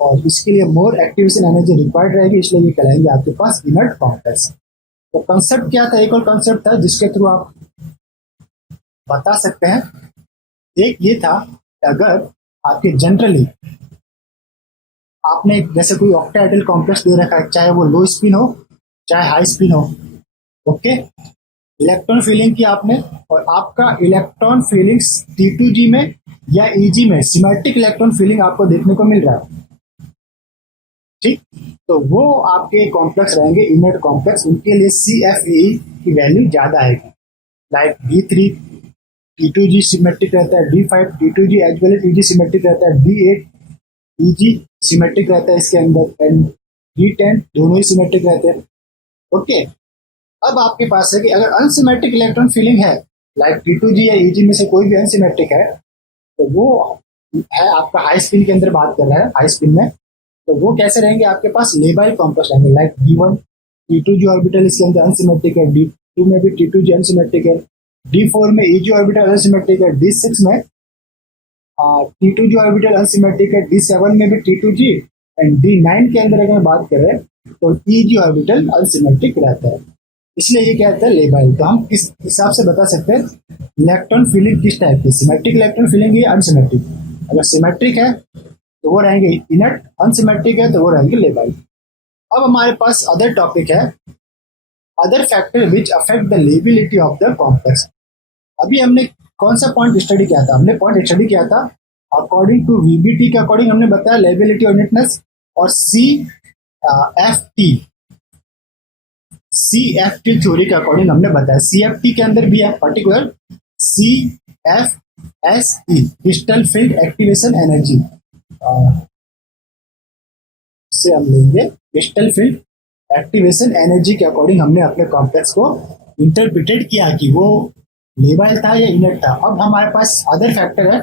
और इसके लिए मोर एक्टिवेशन एनर्जी रिक्वायर्ड रहेगी, इसलिए ये कहलाएंगे आपके पास इनर्ट कॉम्प्लेक्स। तो कंसेप्ट क्या था, एक और कंसेप्ट था जिसके थ्रू आप बता सकते हैं। एक ये था कि अगर आपके जनरली आपने जैसे कोई ऑक्टाहेड्रल कॉम्प्लेक्स दे रखा है, चाहे वो लो स्पिन हो चाहे हाई स्पिन हो, ओके, इलेक्ट्रॉन फीलिंग की आपने, और आपका इलेक्ट्रॉन फीलिंग्स T2G में या EG में सिमेट्रिक इलेक्ट्रॉन फीलिंग आपको देखने को मिल रहा है, ठीक, तो वो आपके कॉम्प्लेक्स रहेंगे इनर्ट कॉम्प्लेक्स। उनके लिए CFAE की वैल्यू ज्यादा आएगी। लाइक D3 T2G सिमेट्रिक रहता है, D5 T2G as well as EG symmetric रहता है, D8 EG सिमेट्रिक रहता है इसके अंदर, एंड D10 दोनों ही सिमेट्रिक रहते हैं। ओके, अब आपके पास है कि अगर अनसिमेट्रिक इलेक्ट्रॉन फीलिंग है, लाइक T2G या EG में से कोई भी अनसिमेट्रिक है, तो वो है आपका हाई स्पिन के अंदर बात कर रहा है, हाई स्पिन में, तो वो कैसे रहेंगे आपके पास लेबाइल कॉम्प्लेक्स रहेंगे। लाइक D1 T2G ऑर्बिटल इसके अंदर अनसिमेट्रिक है, D2 में भी T2G अनसिमेट्रिक है, D4 में EG ऑर्बिटल अनसिमेट्रिक है, D6 में T2G ऑर्बिटल अनसिमेट्रिक है, D7 में भी T2G, एंड D9 के अंदर अगर बात करें तो EG ऑर्बिटल अनसिमेट्रिक रहता है, इसलिए ये क्या होता है लेबाइल। तो हम किस हिसाब से बता सकते हैं इलेक्ट्रॉन फीलिंग किस टाइप की, सिमेट्रिक इलेक्ट्रॉन फीलिंग या अनसिमेट्रिक। अगर सिमेट्रिक है तो वो रहेंगे इनर्ट, अनसिमेट्रिक है तो वो रहेंगे लेबाइल। अब हमारे पास अदर टॉपिक है, other factor which affect the liability of the complex. अभी हमने कौन सा पॉइंट स्टडी किया था, हमने पॉइंट स्टडी किया था अकॉर्डिंग टू VBT के अकॉर्डिंग हमने बताया लेबिलिटी और इनर्टनेस, और CFT थ्योरी के अकॉर्डिंग हमने बताया। CFT के अंदर भी है particular CFSE crystal field activation energy, से हम लेंगे क्रिस्टल फील्ड एक्टिवेशन एनर्जी के अकॉर्डिंग हमने अपने कॉम्प्लेक्स को इंटरप्रिटेड किया कि वो लेबाइल था या इनर्ट था। अब हमारे पास अदर फैक्टर है,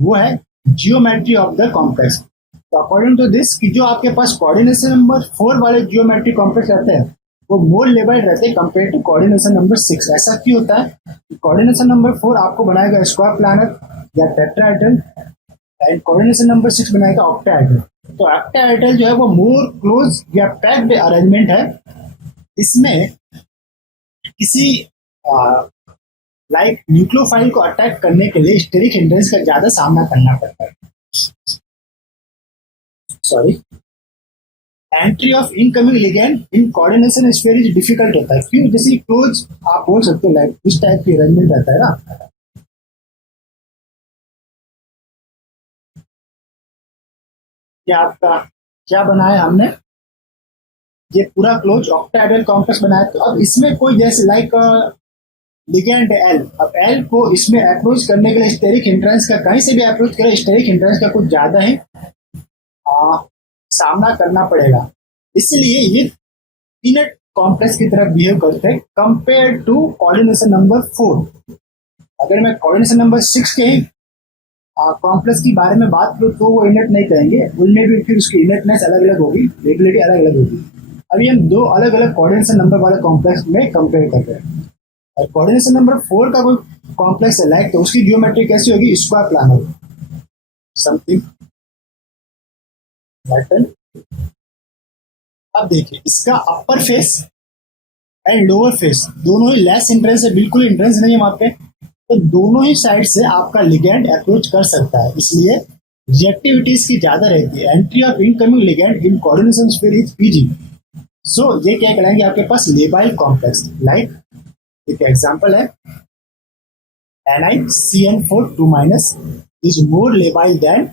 वो है जियोमेट्री ऑफ द कॉम्प्लेक्स। तो अकॉर्डिंग टू दिस कि जो आपके पास कोऑर्डिनेशन नंबर 4 वाले जियोमेट्री कॉम्प्लेक्स रहते हैं वो मोर लेबाइल रहते हैं कंपेयर टू कोऑर्डिनेशन नंबर 6। ऐसा क्यों होता है, कोऑर्डिनेशन नंबर 4 आपको बनाएगा स्क्वायर प्लैनेट या टेट्राहेड्रल, एंड कोऑर्डिनेशन नंबर 6 बनाएगा ऑक्टाहेड्रल। तो ऑक्टाहेड्रल जो है वो मोर क्लोज या पैक्ड अरेंजमेंट है, इसमें किसी लाइक न्यूक्लियोफाइल को अटैक करने के लिए स्टेरिक हिंड्रेंस का ज्यादा सामना करना पड़ता है। Sorry, entry of incoming ligand in coordination sphere is difficult होता है। क्यों, जैसे क्लोज आप बोल सकते हो लाइक इस टाइप की अरेंजमेंट रहता है ना। क्या आपका क्या बनाया हमने, ये पूरा क्लोज ऑक्टाहेड्रल कॉम्प्लेक्स बनाया। तो अब इसमें कोई जैसे लाइक लिगेंड L, अब L को इसमें अप्रोच करने के लिए स्टेरिक हिंड्रेंस का कहीं से भी अप्रोच करें, स्टेरिक हिंड्रेंस का कुछ ज्यादा ही सामना करना पड़ेगा, इसलिए ये इनर्ट कॉम्प्लेक्स की तरफ बिहेव करते हैं कंपेयर टू कोऑर्डिनेशन नंबर 4। अगर मैं कोऑर्डिनेशन नंबर 6 के ही कॉम्प्लेक्स की बारे में बात करूँ तो वो इनर्ट नहीं कहेंगे, उनमें भी फिर उसकी इनर्टनेस अलग अलग होगी, लेबिलिटी अलग अलग होगी। अभी हम दो अलग अलग कोऑर्डिनेशन नंबर वाले कॉम्प्लेक्स में कंपेयर कर रहे हैं। और कोऑर्डिनेशन नंबर 4 का कोई कॉम्प्लेक्स है लाइक, तो उसकी जियोमेट्री कैसी होगी, स्क्वायर प्लानर समथिंग पैटर्न। अब देखिए इसका अपर फेस एंड लोअर फेस दोनों ही लेस इंट्रेंस है, बिल्कुल इंट्रेंस नहीं है वहां पे, तो दोनों ही साइड से आपका लिगैंड अप्रोच कर सकता है, इसलिए रिएक्टिविटीज की ज्यादा रहती है। Entry of incoming ligand in coordination sphere is PG। So ये क्या कहलाएंगे आपके पास लेबाइल कॉम्प्लेक्स। लाइक एक एग्जांपल है NiCN4 2- is more labile than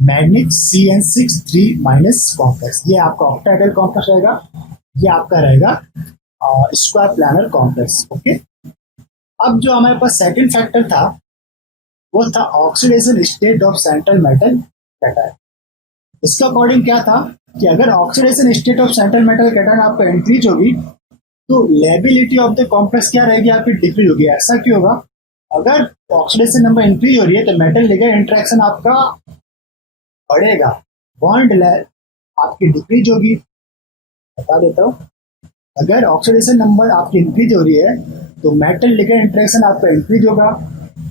magnet CN6 3- complex. ये आपका ऑक्टाहेड्रल कॉम्प्लेक्स रहेगा, ये आपका रहेगा स्क्वायर प्लानर कॉम्प्लेक्स। ओके, अब जो हमारे पास सेकंड फैक्टर था वो था oxidation state of central metal cation. इसके अकॉर्डिंग क्या था कि अगर oxidation state of central metal cation आपका इंक्रीज होगी तो लेबिलिटी ऑफ द कॉम्प्लेक्स क्या रहेगी, आपकी डिक्रीज होगी। ऐसा क्यों होगा, अगर ऑक्सीडेशन नंबर इंक्रीज हो रही है तो मेटल लिगेंड इंटरेक्शन आपका बढ़ेगा, बॉन्ड आपकी डिक्रीज होगी। बता देता हूँ, अगर ऑक्सीडेशन नंबर आपकी इंक्रीज हो रही है तो मेटल लिगेंड इंटरेक्शन आपका इंक्रीज होगा,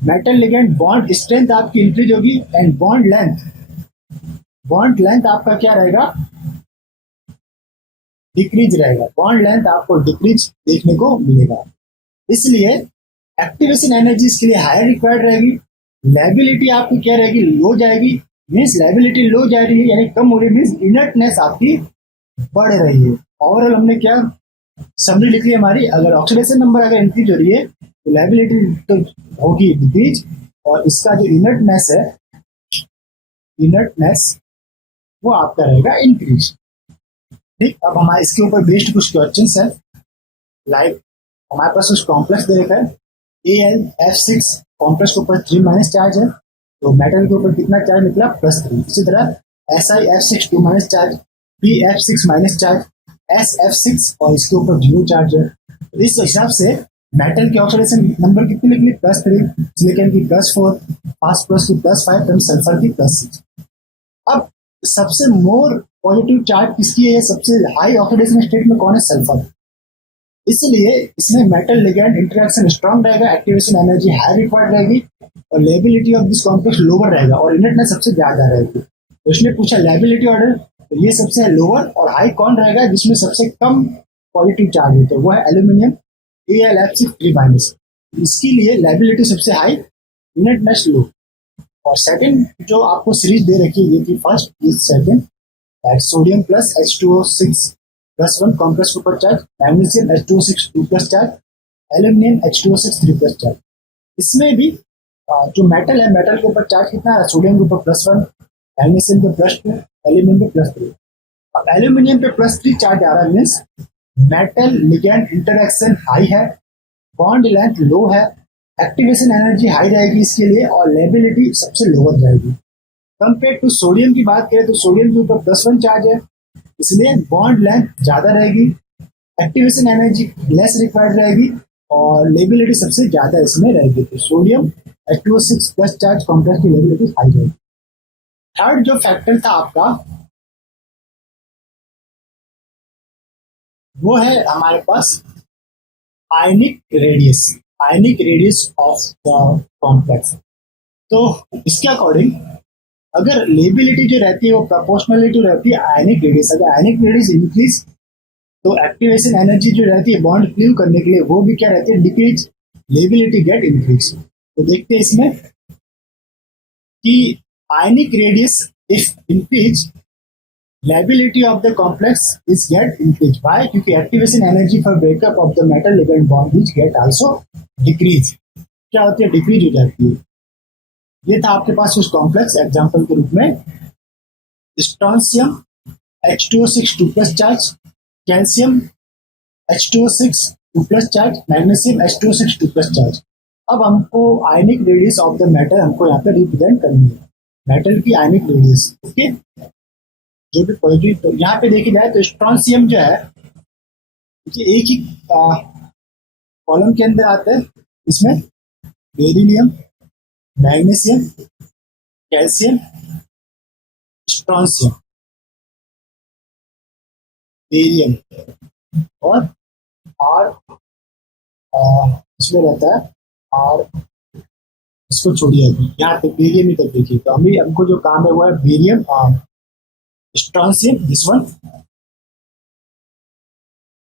मेटल लिगेंड बॉन्ड स्ट्रेंथ आपकी इंक्रीज होगी एंड बॉन्ड लेंथ आपका क्या रहेगा, डिक्रीज रहेगा। बॉन्ड लेंथ आपको डिक्रीज देखने को मिलेगा। इसलिए एक्टिवेशन एनर्जी इसके लिए हायर रिक्वायर्ड रहेगी। लेबिलिटी आपकी क्या रहेगी, लो जाएगी। मीन्स लेबिलिटी लो जा रही है यानी कम हो रही है, मीन्स इनर्टनेस आपकी बढ़ रही है। ओवरऑल हमने क्या समरी लिख ली हमारी, अगर ऑक्सीडेशन नंबर अगर इंक्रीज हो रही है तो लेबिलिटी तो होगी डिक्रीज, और इसका जो इनर्टनेस है, इनर्टनेस वो आपका रहेगा इंक्रीज। ठीक, अब हमारे इसके ऊपर बेस्ड कुछ क्वेश्चन है। लाइक हमारे पास कुछ कॉम्प्लेक्स दे रखा है, AlF6 कॉम्प्लेक्स के ऊपर 3- चार्ज है, तो मेटल के ऊपर कितना चार्ज निकला, +3। इसी तरह SiF6 2- charge, BF6- charge, SF6 और इसके ऊपर 0 चार्ज है। तो इस हिसाब से मेटल की ऑक्सीडेशन नंबर कितनी निकली, +3, सिलिकॉन की +4, फास्फोरस की +5 एंड सल्फर की +6। अब सबसे मोर पॉजिटिव चार्ज किसकी है, सबसे हाई ऑक्सीडेशन स्टेट में कौन है, सल्फर। इसलिए इसमें मेटल लिगेंड इंटरेक्शन स्ट्रॉन्ग रहेगा, एक्टिवेशन एनर्जी हाई रिक्वायर्ड रहेगी और liability of this complex lower रहेगा और इनर्टनेस सबसे ज्यादा रहेगी। तो इसने पूछा लेबिलिटी ऑर्डर, तो ये सबसे लोअर और हाई कौन रहेगा जिसमें सबसे कम पॉजिटिव चार्ज है, तो वो है एल्यूमिनियम AlF6 3-। इसके लिए लेबिलिटी सबसे हाई, इनर्टनेस लो। और सेकंड जो आपको सीरीज दे रखी है ये थी फर्स्ट, ये second, sodium plus H2O6+1 complex के ऊपर charge, magnesium H2O6 2+ charge, aluminium H2O6 3+ charge. इसमें भी जो मेटल है, मेटल के ऊपर चार्ज कितना है, सोडियम के ऊपर +1, मैग्नीशियम पे +2, एल्यूमिनियम पे +3। अब एल्यूमिनियम पे +3 चार्ज आ रहा है, means metal ligand interaction high है, बॉन्ड लेंथ लो है, एक्टिवेशन एनर्जी हाई रहेगी इसके लिए और लेबिलिटी सबसे लोअर रहेगी। कंपेयर टू सोडियम की बात करें तो सोडियम के ऊपर +1 चार्ज है, इसलिए बॉन्ड लेंथ ज्यादा रहेगी, एक्टिवेशन एनर्जी लेस रिक्वायर्ड रहेगी और लेबिलिटी सबसे ज्यादा इसमें रहेगी। तो सोडियम H2O6+ चार्ज कॉम्प्लेक्स की लेबिलिटी हाई रहेगी। थर्ड जो फैक्टर था आपका वो है हमारे पास ionic radius, ionic radius of the complex. तो इसके अकॉर्डिंग अगर लेबिलिटी जो रहती है वो प्रोपोर्शनली टू रहती है आयनिक रेडियस। अगर आयनिक रेडियस इंक्रीज तो एक्टिवेशन एनर्जी जो रहती है बॉन्ड क्लीव करने के लिए वो भी क्या रहती है, डिक्रीज, लेबिलिटी गेट इंक्रीज। तो देखते हैं इसमें कि ionic radius if increase lability of the complex is get increase. Why, क्योंकि activation energy for breakup of the metal ligand bond is get also decrease. क्या होती है, डिक्रीज हो जाती है। ये था आपके पास उस कॉम्प्लेक्स एग्जांपल के रूप में, strontium H2O6 2+ charge, calcium H2O6 2+ charge, magnesium H2O6 2+ charge. अब हमको आयनिक रेडियस ऑफ द मेटल हमको यहाँ पे रिप्रेजेंट करनी है, मेटल की आयनिक रेडियस। ओके, जो भी पॉजिटिव, तो यहाँ पे देखी जाए तो स्ट्रोंशियम जो है ये एक ही कॉलम के अंदर आता है। इसमें beryllium, magnesium, calcium, strontium, barium और आर इसमें रहता है और इसको छोड़िए अभी, यहाँ पे बेरियम ही तक देखिए। तो अभी हमको जो काम है वो है barium, strontium this one,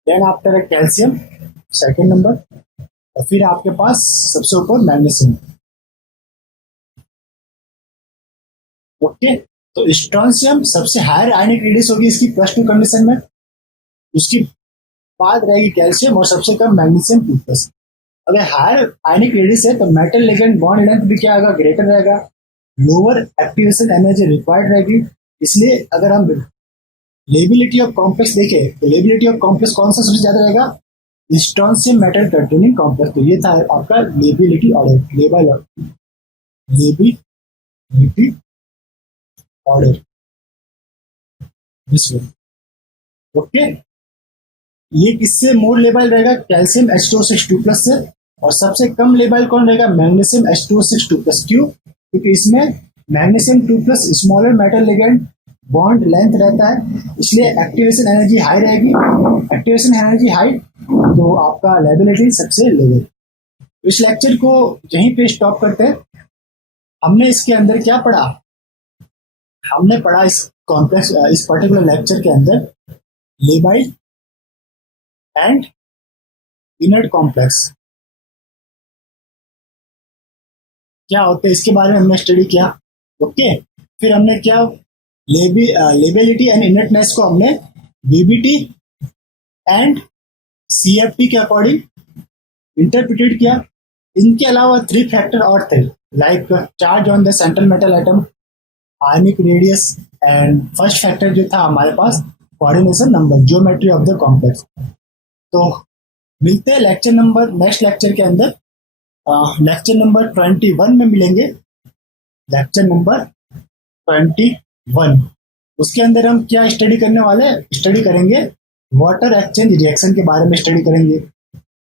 then after है कैल्शियम सेकंड नंबर, और फिर आपके पास सबसे ऊपर मैग्नीशियम। ओके, तो स्ट्रोंशियम सबसे हायर आयनिक रेडियस होगी इसकी +2 कंडीशन में, उसकी बाद रहेगी कैल्शियम और सबसे कम मैग्नीशियम 2+। अगर हायर आयनिक रेडियस है तो मेटल लिगेंड बॉन्ड लेंथ भी क्या होगा, ग्रेटर रहेगा, लोअर एक्टिवेशन एनर्जी रिक्वायर्ड रहेगी। इसलिए अगर हम लेबिलिटी ऑफ कॉम्प्लेक्स देखें तो लेबिलिटी ऑफ कॉम्प्लेक्स कौन सा सबसे ज्यादा रहेगा? Strontium metal containing complex. तो ये था आपका liability order, liability order this one. Okay, ये किससे मोर लेबल रहेगा? कैल्शियम H2SO6 से। और सबसे कम लेबल कौन रहेगा? Magnesium H2SO6। क्यों? क्योंकि इसमें magnesium 2+ smaller metal ligand bond length रहता है, इसलिए एक्टिवेशन एनर्जी हाई रहेगी। एक्टिवेशन एनर्जी हाई तो आपका लेबिलिटी सबसे लो है। इस लेक्चर को यहीं पे स्टॉप करते हैं। हमने इसके अंदर क्या पढ़ा? हमने पढ़ा इस कॉम्प्लेक्स, इस पर्टिकुलर लेक्चर के अंदर लेबाइड एंड इनर्ट कॉम्प्लेक्स क्या होते हैं, इसके बारे में हमने स्टडी किया। ओके, फिर हमने क्या लेबिलिटी एंड इनर्टनेस को हमने वीबीटी एंड सीएफटी के अकॉर्डिंग इंटरप्रिटेट किया। इनके अलावा 3 फैक्टर और थे, like charge on the central metal atom, ionic radius and first factor जो था हमारे पास coordination number, geometry of the complex. तो मिलते हैं नेक्स्ट लेक्चर के अंदर, लेक्चर नंबर 21 में मिलेंगे। लेक्चर नंबर 21, उसके अंदर हम क्या स्टडी करने वाले हैं? स्टडी करेंगे वाटर एक्सचेंज रिएक्शन के बारे में स्टडी करेंगे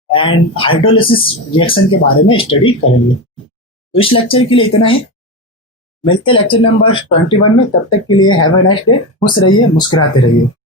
एंड हाइड्रोलिसिस रिएक्शन के बारे में स्टडी करेंगे। तो इस लेक्चर के लिए इतना ही, मिलते हैं लेक्चर नंबर 21 में। तब तक के लिए हैव अ नाइस डे, खुश रहिए, मुस्कुराते रहिए।